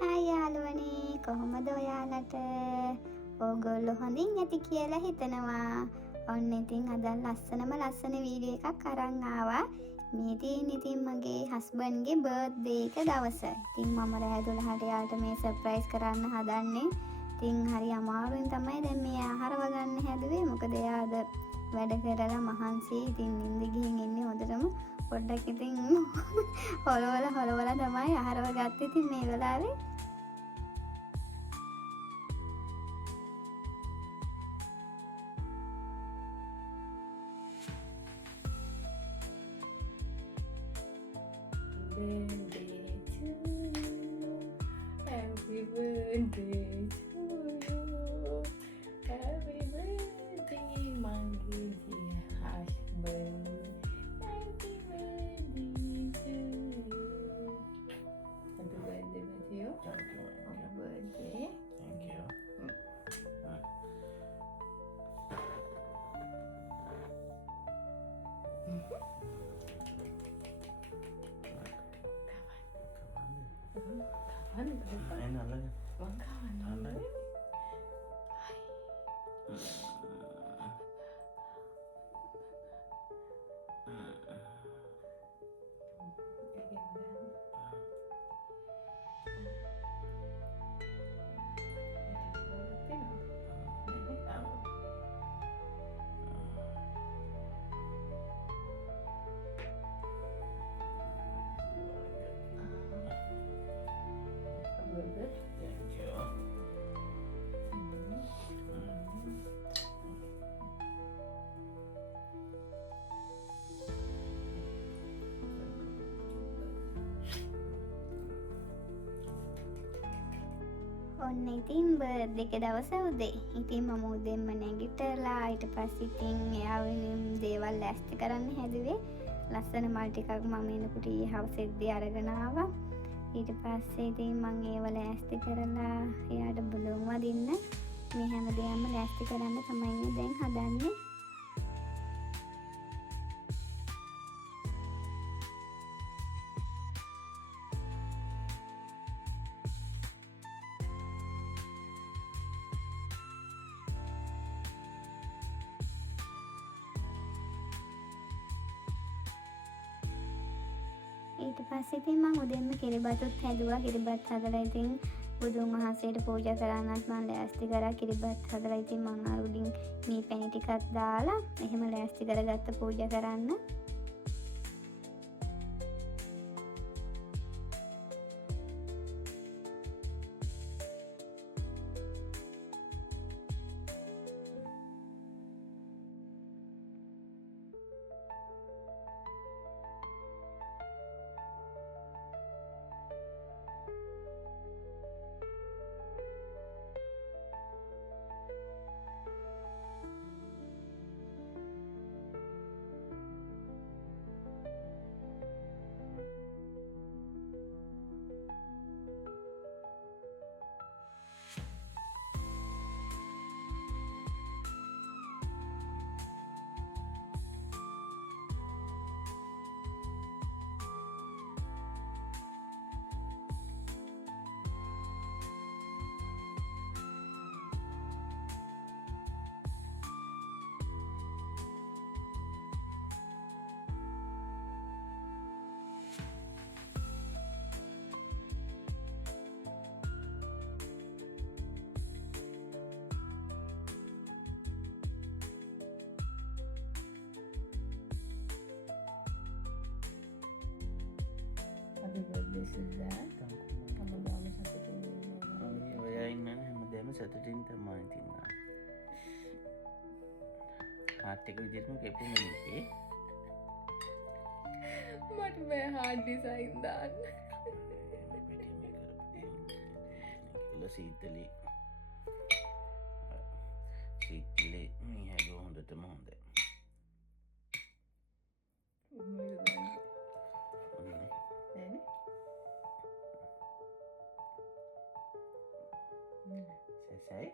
Hi යාළුවනේ කොහොමද ඔයාලට? ඕගොල්ලෝ හොඳින් ඇති කියලා හිතනවා. ඔන්න ඉතින් අද ලස්සන වීඩියෝ එකක් අරන් ආවා. මේ තියෙන්නේ ඉතින් මගේ හස්බන්ඩ්ගේ බර්ත්ඩේ එක දවස. ඉතින් මම රෑ 12ට යාට මේ සර්ප්‍රයිස් කරන්න හදන්නේ. ඉතින් හරි අමාරුවෙන් තමයි දැන් මේ ආහාරව ගන්න හැදුවේ. මොකද එයාද වැඩ කරලා මහන්සි. ඉතින් නිින්ද ගිහින් ඉන්නේ හොඳටම. පොඩ්ඩක් ඉතින් හොලවල තමයි ආහාරව ගත්තේ. ඉතින් මේ වෙලාවේ birthday to you. Happy birthday to you. Happy birthday, my dear husband. Happy birthday to you. Happy birthday to you. Thank you. Happy birthday. Thank you. Kawan, Enak lah kan? kawan. Kawan. Thank you. ඔන්න ඉතින් birthday එක දවස උදේ. ඉතින් මම උදේම නැගිටලා ඊට පස්සේ ඉතින් එයා වෙනුවෙන් දේවල් ලෑස්ති කරන්න හැදුවේ. ලස්සන මල් ටිකක් මම එනකොට ඊයේ හවසේදී අරගෙන ආවා. ඊට පස්සේ ඉතින් මම ඒව ලෑස්ති කරලා එයාට බුලුම් වදින්න මේ හැමදේම ලෑස්ති කරන්න තමයි දැන් හදන්නේ. ඊට පස්සේ ඉතින් මම උදේම කිරිබතුත් හැදුවා. කිරිබත් හදලා ඉතින් බුදුන් වහන්සේට පූජා කරන්නත් මම ලෑස්ති කරා. කිරිබත් හදලා ඉතින් මම අර උඩින් මේ පැණි ටිකක් දාලා එහෙම ලෑස්ති කරගත්ත පූජා කරන්න. Happy birthday Sudha. Kamu satu ඔයා ඉන්න හැමදේම සතුටින් තමයි ඉතින් හාත් එක විදිහටම කෙපුණා මේකේ. මට මේ හાર્ඩ් ඩිසයින් දාන්න. පිටින් මේ කරපු සීතලේ මේ හැදුව හොඳටම හොඳයි. Selesai?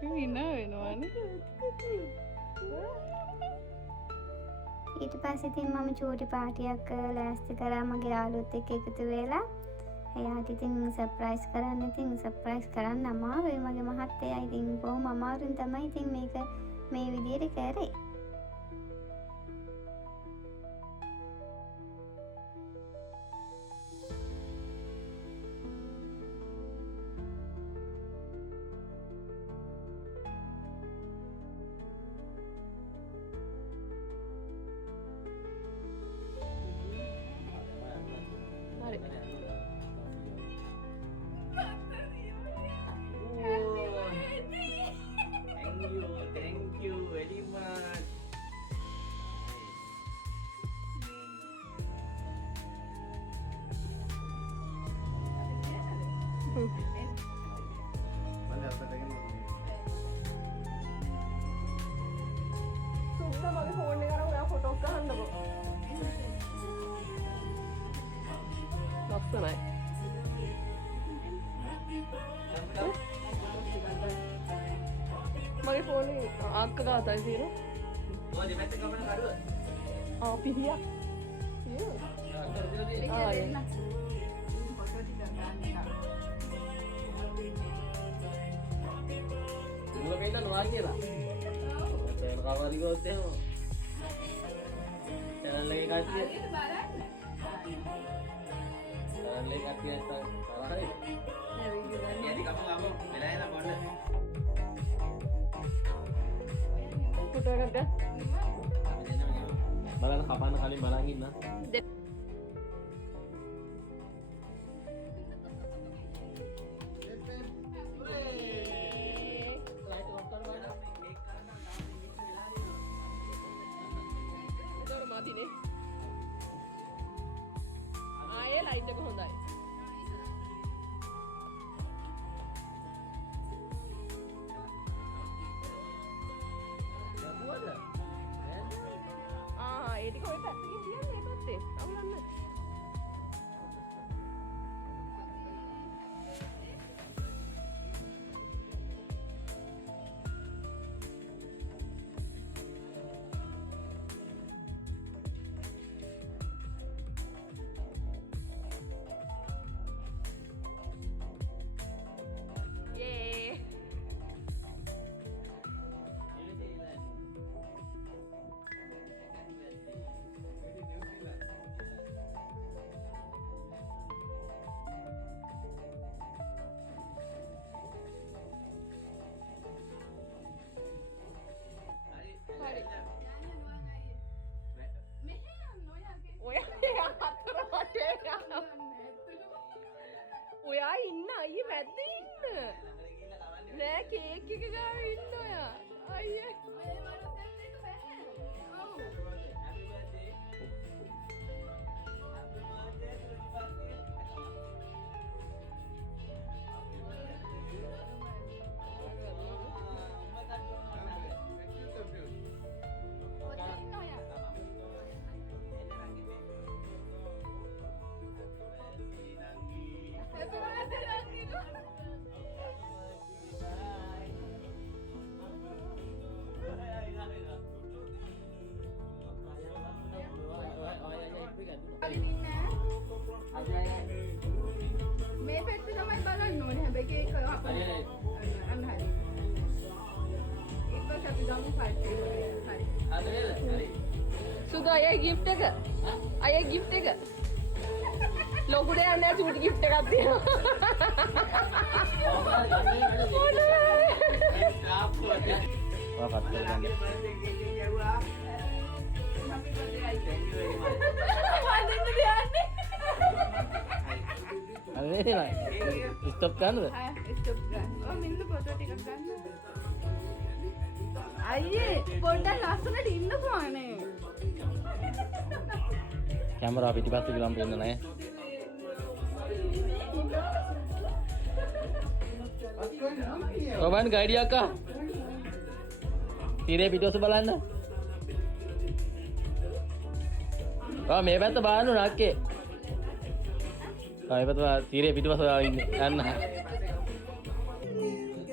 Hina වෙනවනේ. ඊට පස්සේ ඉතින් මම චූටි පාටියක් ලෑස්ති කරා මගේ යාළුවොත් එක්ක එකතු වෙලා. එයාට ඉතින් සර්ප්‍රයිස් කරන්න ඉතින් සර්ප්‍රයිස් කරන්න අමාරුයි මගේ මහත්තයා. ඉතින් බොහොම අමාරුවෙන් තමයි ඉතින් මේක මේ විදිහට කරේ. Thank you very much. සුද්දා මගේ ෆෝන් එක අරන් ඔයා ෆොටෝ එකක් ගහන්නකෝ. ලස්සනයි. මගේ ෆෝන් එක ආක්ක ගාතයි තියෙනවා. Oh, di mata kamu nak ada? ආ පිහියක්. Dua benda luar lah. Saya kawal juga tengok. Jangan lagi kasih. Jangan lagi kasih atas parah ni. Jadi kamu belain lah bodoh. Photo එකක් ගන්න. Malah kapan kali malangin nah. මතිනේ. ආයේ light එක හොඳයි. ඒ ටික ඔය පැත්තකින් තියන්න මේ පැත්තේ. අවුලන්න. ඔයා ඉන්න අයියේ මැද්දේ ඉන්න නෑ කේක් එක ගාව ඉන්න ඔයා අයියේ මේ පැත්තේ තමයි බලන්න ඕනේ හැබැයි ඒක අන්න හරි ඒක අපි ගමු හරි Hadi. සුදු අය gift එක අය gift එක ලොකුට යන්නේ චූටි gift එකක් තියෙනවා Wah, patut kan. Ini lah. Stop kan tuh? Stop ගන්න. ඔය මෙන්න ෆොටෝ ටිකක් ගන්න. අයියේ පොඩ්ඩක් ලස්සනට ඉන්නකෝ අනේ. Kamera පිටිපස්සේ ගිලම් පේන්න නැහැ. ඔබන් ගයිඩි අක්කා. තීරේ පිටුවස බලන්න. මේ පැත්ත බලන්න නක්කේ. මේ පැත්ත තීරේ පිටුවස ඉන්නේ. යන්න.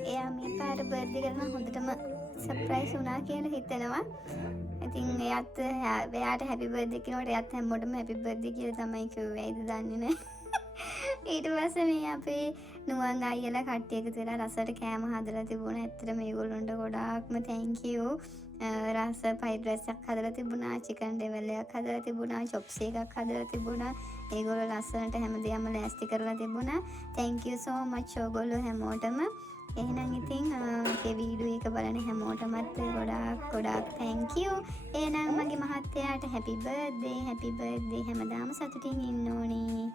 එයා මේ පාර බර්ත්ඩේ කරන හොඳටම සර්ප්‍රයිස් වුණා කියලා හිතනවා. ඉතින් එයාට හැපි බර්ත්ඩේ කියනකොට එයාත් හැමෝටම හැපි බර්ත්ඩේ කියලා තමයි කිව්වේ. ඒද දන්නේ නැහැ. ඊට පස්සේ මේ අපේ නුවන් අයියලා කට්ටිය එකතු වෙලා රසට කෑම හදලා තිබුණා. ඇත්තටම මේගොල්ලන්ට ගොඩාක්ම thank you. රස ෆ්‍රයිඩ් රයිස් එකක් හදලා තිබුණා, චිකන් ඩෙවල් එකක් හදලා තිබුණා, චොප්ස් එකක් හදලා තිබුණා. ඒගොල්ලෝ ලස්සනට හැමදේම ලෑස්ති කරලා තිබුණා. thank you so much ඔයගොල්ලෝ හැමෝටම. එහෙනම් ඉතින් මේ වීඩියෝ එක බලන හැමෝටමත් ගොඩාක් thank you. එහෙනම් මගේ මහත්තයාට happy birthday හැමදාම සතුටින් ඉන්න ඕනේ.